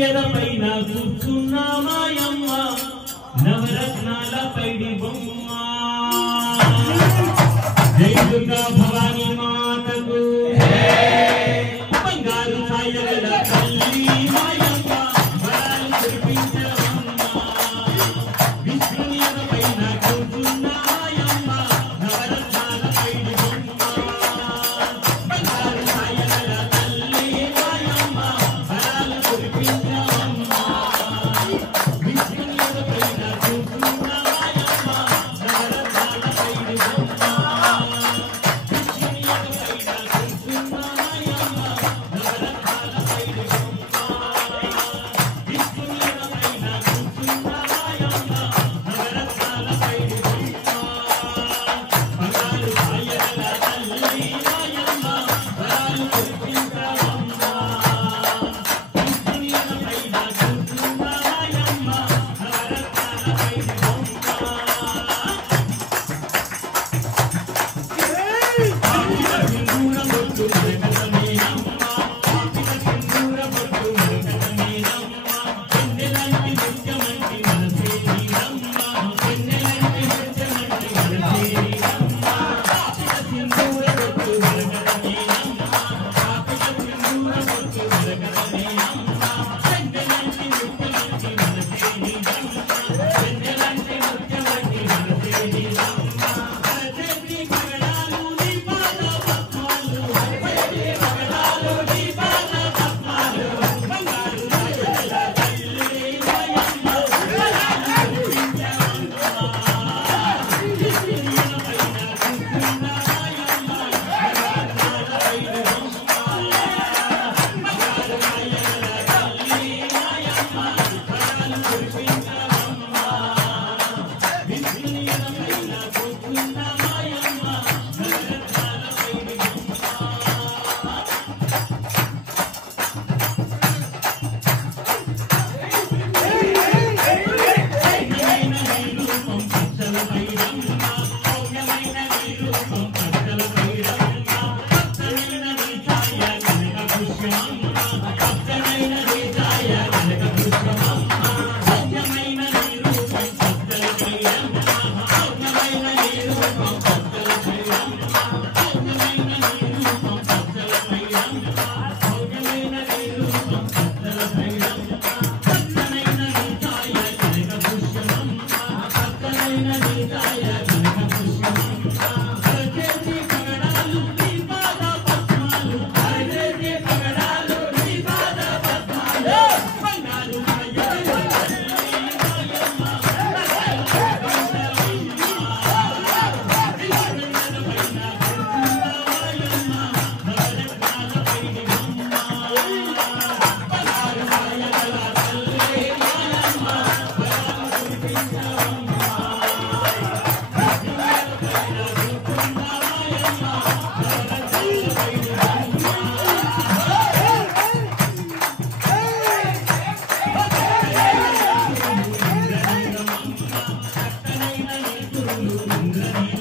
ఎదపైన కూర్చున్నామాయమ్మ నవరత్నాల పైడి బొమ్మ జై దుర్గా భవానీ మాతకు బంగారు ఛాయల తల్లి మాయమ్మ వరాలు కురిపించవమ్మ విష్ణుని ఎదపైన కూర్చున్నామాయమ్మ నవరత్నాల పైడి బొమ్మ బంగారు ఛాయల తల్లి మాయమ్మ వరాలు కురిపించవమ్మ విష్ణుని ఎదపైన కూర్చున్నామాయమ్మ నవరత్నాల పైడి బొమ్మ విష్ణుని ఎదపైన కూర్చున్నామాయమ్మ నవరత్నాల పైడి బొమ్మ విష్ణుని ఎదపైన కూర్చున్నామాయమ్మ నవరత్నాల పైడి బొమ్మ బంగారు ఛాయల తల్లి మాయమ్మ వరాలు కురిపించవమ్మ విష్ణుని ఎదపైన కూర్చున్నామాయమ్మ నవరత్నాల పైడి బొమ్మ సింధూర బొట్టు మరకతమేనమ్మ పాపిక సింధూర బొట్టు మరకతమేనమ్మ వెన్నెలంటి ముత్యమంటి మనసే నీరమ్మ వెన్నెలంటి ముత్యమంటి మనసే నీరమ్మ పాపిక సింధూర బొట్టు మరకతమేనమ్మ పాపిక సింధూర బొట్టు మరకతమేనమ్మ వెన్నెలంటి ముత్యమంటి మనసే నీరమ్మ వెన్నెలంటి ముత్యమంటి మనసే నీరమ్మ అరచేతి పగడాలు నీ పాద పద్మాలు అరచేతి పగడాలు నీ పాద పద్మాలు బంగారు ఛాయల తల్లి మాయమ్మ వరాలు కురిపించవమ్మ విష్ణుని ఎదపైన కూర్చున్నామాయమ్మ నవరత్నాల పైడి బొమ్మ బంగారు ఛాయల తల్లి మాయమ్మ వరాలు కురిపించవమ్మ విష్ణుని ఎదపైన కూర్చున్నామాయమ్మ నవరత్నాల పైడి బొమ్మ సౌమ్యమైన నీ రూపం పచ్చల పైడమ్మ సౌమ్యమైన నీ రూపం పచ్చల పైడమ్మ పచ్చనైన నీ ఛాయ కనక పుష్పమమ్మ పచ్చనైన నీ ఛాయ కనక పుష్పమమ్మ సౌమ్యమైన నీ రూపం పచ్చల పైడమ్మ సౌమ్యమైన నీ రూపం పచ్చల పైడమ్మ సౌమ్యమైన నీ రూపం పచ్చల పైడమ్మ సౌమ్యమైన నీ రూపం పచ్చల పైడమ్మ పచ్చనైన నీ ఛాయ కనక పుష్పమమ్మ పచ్చనైన నీ ఛాయ కనక పుష్పమమ్మ అరచేతి పగడాలు నీ పాద పద్మాలు అరచేతి పగడాలు నీ పాద పద్మాలు బంగారు ఛాయల తల్లి మాయమ్మ వరాలు కురిపించవమ్మ విష్ణుని ఎదపైన కూర్చున్నామాయమ్మ నవరత్నాల పైడి బొమ్మ బంగారు ఛాయల తల్లి మాయమ్మ వరాలు కురిపించవమ్మ విష్ణుని ఎదపైన కూర్చున్నామాయమ్మ నవరత్నాల పైడి బొమ్మ చక్కనైన నీ కురులు ఇంద్రనీలమమ్మ